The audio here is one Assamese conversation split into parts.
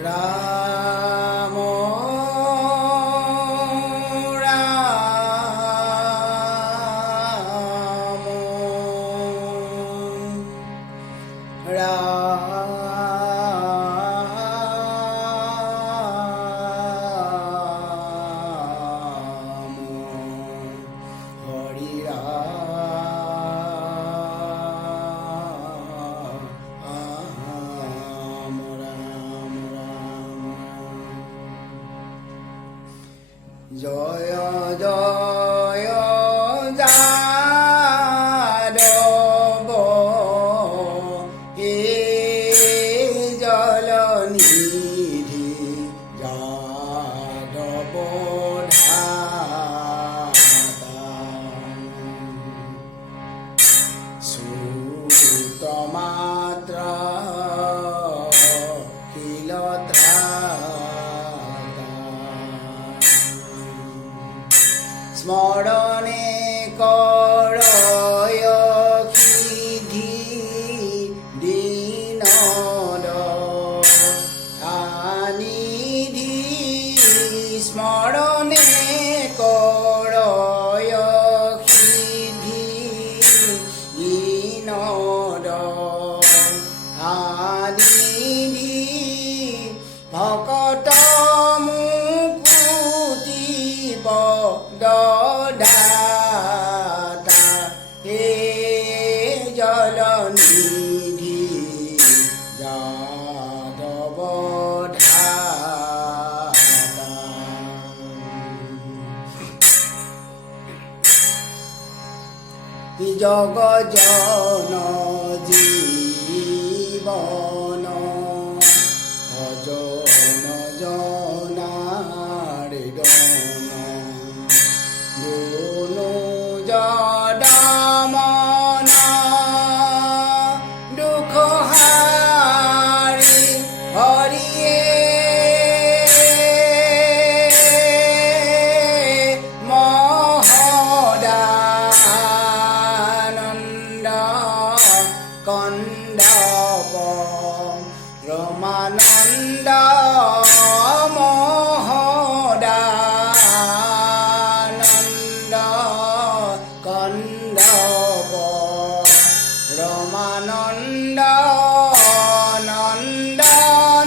Ram জয় জয় যাদৱ হে জলনিধি যাদৱ ধাতা সুতমাত্ৰ স্মৰণে কৰয় সিদ্ধি দীনদ আনিধি স্মৰণে কৰয় সিদ্ধি দীনদ আনিধি ভকত দাতা হে জলনিধি যাদৱ ধাতা জগজন জীবন অজন জনাৰ দন দুনু জডমন দুখ হাৰি হৰিয়ে মহদানন্দ কন্দপ ৰমানন্দ কন্দব ৰমানন্দ নন্দনন্দন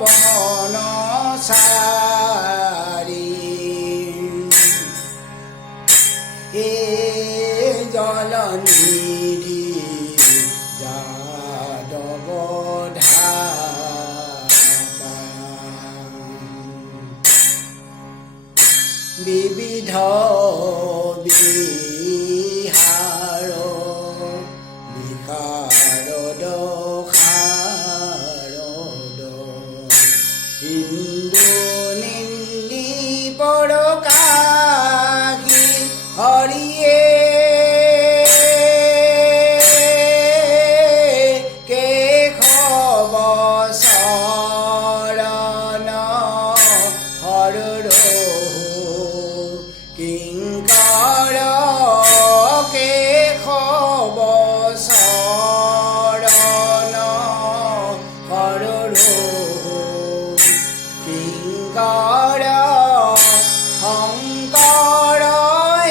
বনচাৰি হে জলনিধি যাদৱ ধাতা বিবিধ বিহাৰ বিকাৰদ শাৰদ হিন্দু নিন্দি পৰকাশী হৰিয়ে কেশৱ শৰণ হৰ কিংকৰ কেশৱ শৰণ হৰ কিংকৰ শংকৰ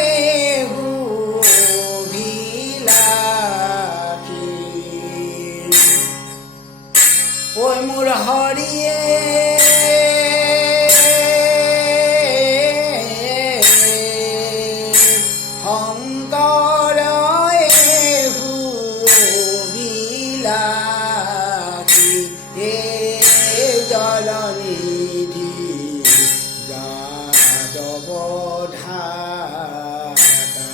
এহু ভিলাসী ঐ মোৰ হৰিয়ে শংকৰ এহু ভিলাসী হে জলনিধি যাদৱ ধাতা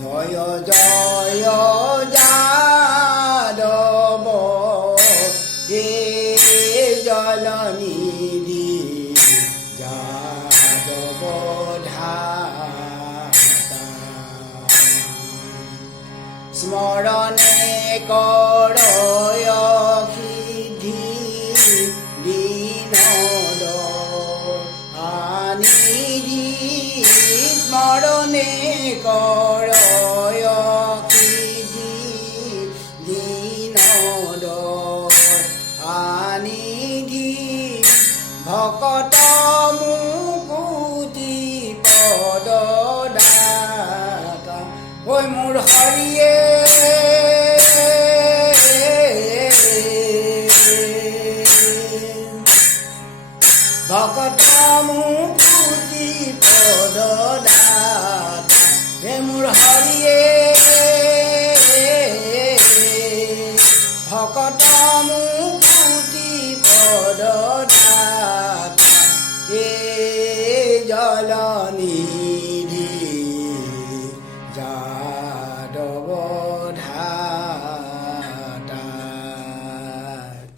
জয় জয় যাদৱ হে জলনিধি যাদৱ ধাতা স্মৰণে কৰয় সিদ্ধি দীনদ আনিধি স্মৰণে কৰয় সিদ্ধি দীনদ ভকত মুকুতি পদদাতা হে মোৰ হৰিয়ে ভকত মুকুতি পদদাতা হে জলনিধি যাদৱ ধাতা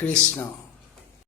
কৃষ্ণ।